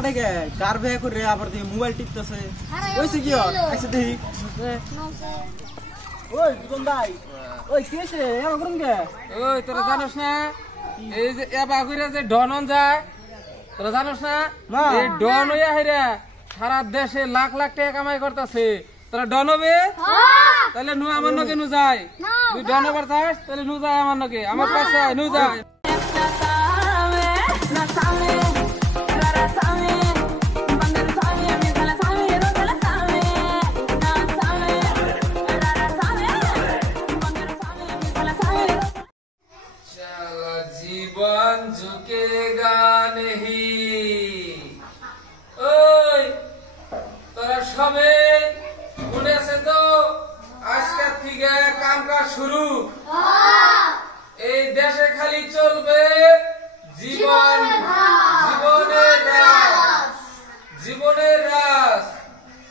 কাটে গে কার বে করে আবার দি মোবাইল টিপতেছে কইছে কি আর আইছে দেখি ওই জীবন ভাই ওই কিছে এমন করুন গে ওই তোরা জানোস না এই যে এবা কইরা যে ডনন যায় তোরা জানোস না এই ডন হইয়া হেরা সারা দেশে লাখ লাখ টাকা কামাই করতেছে তোরা ডন হবে তাহলে নু আমার নকে নু যায় তুই ডন হবার চাস তাহলে নু যায় আমার নকে আমার কাছে নু যায় জীবন ঝুঁকেগা নেহি ওই তোরা সবে শুনেছে তো আজকের থেকে কাম কাজ শুরু এই দেশে খালি চলবে জীবন জীবনের রাজ জীবনের রাজ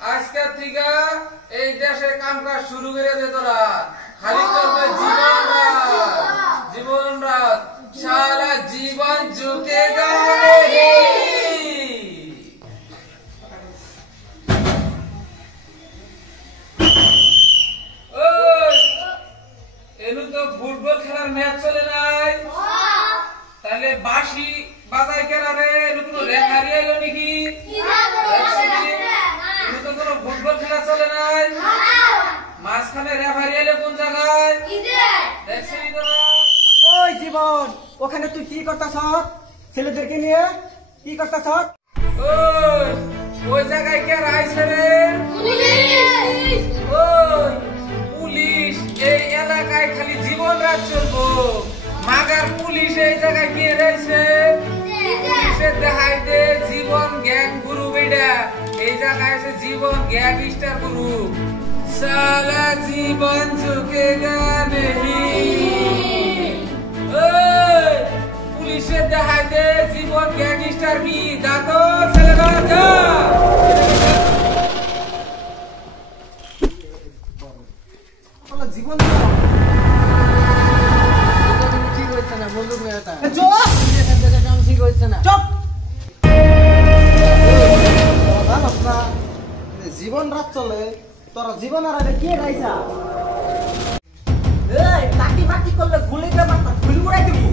আজকের থেকে এই দেশে কাম কাজ শুরু করে দে তোরা খালি চলবে জীবন রাজ জীবন রাজ साला जीवन झुकेगा नहीं एनु तो फुटबल खेलार मैच चले नाई ताहले बाशी बाजाय केरा रे एनु कोनो रेफारी आइलो नाকি एनु तो कोनो फुटबल खेला चले नाई মাঝখানে রেফারি আইলো কোন জায়গায় দেখছিস তোরা ওই জীবন ওখানে তুই কি করতাছ ছেলেদেরকে নিয়ে কি করতাছ ওই জায়গায় কে রাইছে রে পুলিশ ওই পুলিশ এই এলাকায় খালি জীবন রাত চলবো মাগার পুলিশ এই জায়গায় কে রাইছে পুলিশে দেখাই দে জীবন গ্যাং গ্রুপ এটা এই জায়গায় আছে জীবন গ্যাংস্টার গ্রুপ साला जीवन झुकेगा नहीं পুলিশে দেখাই দে জীবন গ্যাংস্টার কি দাতো ছেলেরা যা বলা জীবন ঠিক হইছে না বন্ধু মেয়েটা চুপ এটা কাম ঠিক হইছে না চুপ বাবা জীবন রাত চলে তোরা জীবন আর আগে কে রাইছা এই টাকি বাকি করলে গুলি কে মারতা গুলি উড়াই দিবি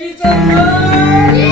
কি চলবে